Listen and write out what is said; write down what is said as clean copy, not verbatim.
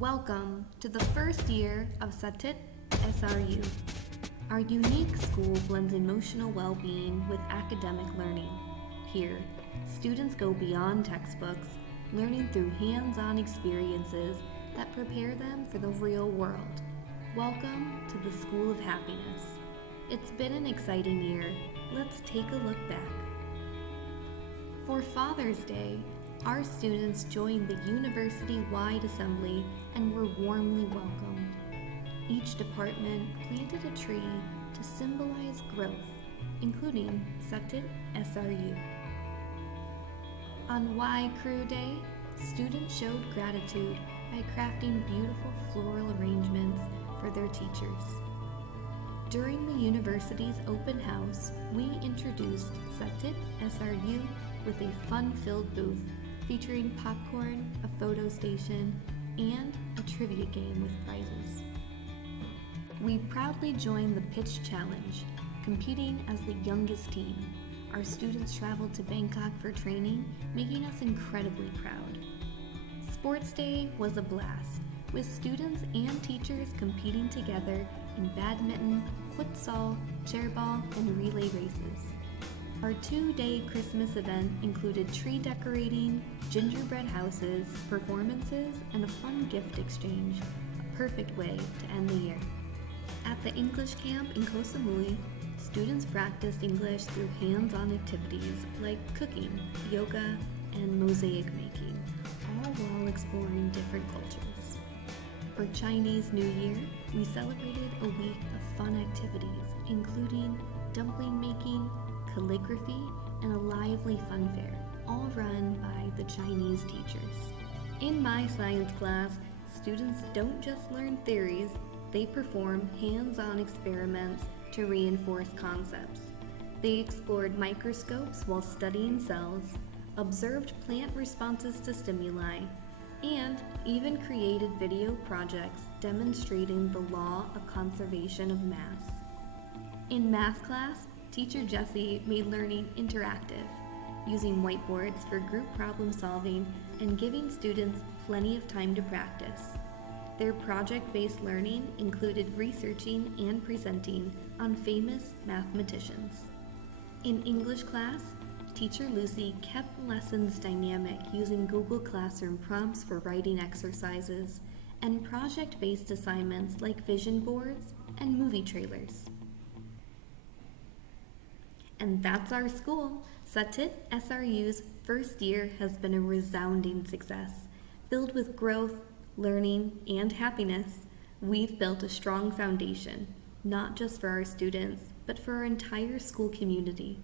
Welcome to the first year of SATIT SRU. Our unique school blends emotional well-being with academic learning. Here, students go beyond textbooks, learning through hands-on experiences that prepare them for the real world. Welcome to the School of Happiness. It's been an exciting year. Let's take a look back. For Father's Day, our students joined the university-wide assembly and were warmly welcomed. Each department planted a tree to symbolize growth, including SATIT SRU. On Wai Kru Day, students showed gratitude by crafting beautiful floral arrangements for their teachers. During the university's open house, we introduced SATIT SRU with a fun-filled booth featuring popcorn, a photo station, and a trivia game with prizes. We proudly joined the pitch challenge, competing as the youngest team. Our students traveled to Bangkok for training, making us incredibly proud. Sports Day was a blast, with students and teachers competing together in badminton, futsal, chairball, and relay races. Our two-day Christmas event included tree decorating, gingerbread houses, performances, and a fun gift exchange, a perfect way to end the year. At the English camp in Koh Samui, students practiced English through hands-on activities like cooking, yoga, and mosaic making, all while exploring different cultures. For Chinese New Year, we celebrated a week of fun activities, including dumpling making, calligraphy, and a lively fun fair, all run by the Chinese teachers. In my science class, students don't just learn theories, they perform hands-on experiments to reinforce concepts. They explored microscopes while studying cells, observed plant responses to stimuli, and even created video projects demonstrating the law of conservation of mass. In math class, Teacher Jessie made learning interactive, using whiteboards for group problem solving and giving students plenty of time to practice. Their project-based learning included researching and presenting on famous mathematicians. In English class, Teacher Lucy kept lessons dynamic using Google Classroom prompts for writing exercises and project-based assignments like vision boards and movie trailers. And that's our school. SATIT SRU's first year has been a resounding success. Filled with growth, learning, and happiness, we've built a strong foundation, not just for our students, but for our entire school community.